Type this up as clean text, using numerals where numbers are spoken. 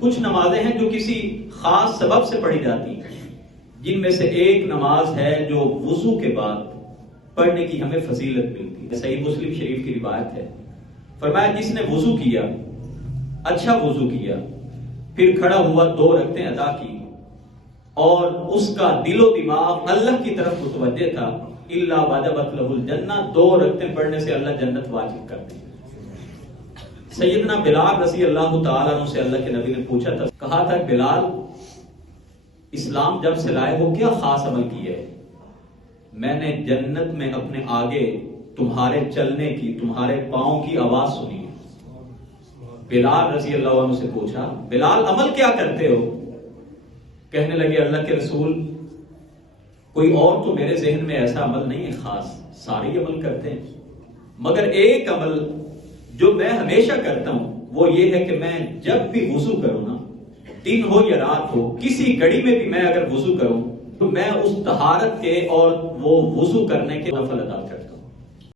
کچھ نمازیں ہیں جو کسی خاص سبب سے پڑھی جاتی ہیں، جن میں سے ایک نماز ہے جو وضو کے بعد پڑھنے کی ہمیں فضیلت ملتی ہے۔ صحیح مسلم شریف کی روایت ہے، فرمایا جس نے وضو کیا، اچھا وضو کیا، پھر کھڑا ہوا 2 رکعتیں ادا کی اور اس کا دل و دماغ اللہ کی طرف متوجہ تھا، الا وجبت له الجنہ، 2 رکعتیں پڑھنے سے اللہ جنت واجب کر دے۔ سیدنا بلال رضی اللہ تعالیٰ عنہ سے اللہ کے نبی نے پوچھا تھا، کہا تھا بلال اسلام جب سے لائے ہو کیا خاص عمل کیا ہے؟ میں نے جنت میں اپنے آگے تمہارے چلنے کی، تمہارے پاؤں کی آواز سنی۔ بلال رضی اللہ عنہ سے پوچھا، بلال عمل کیا کرتے ہو؟ کہنے لگے اللہ کے رسول کوئی اور تو میرے ذہن میں ایسا عمل نہیں ہے خاص، سارے عمل کرتے ہیں، مگر ایک عمل جو میں ہمیشہ کرتا ہوں وہ یہ ہے کہ میں جب بھی وضو کروں نا، دن ہو یا رات ہو، کسی گھڑی میں بھی میں اگر وضو کروں تو میں اس طہارت کے اور وہ وضو کرنے کے نفل ادا کرتا ہوں۔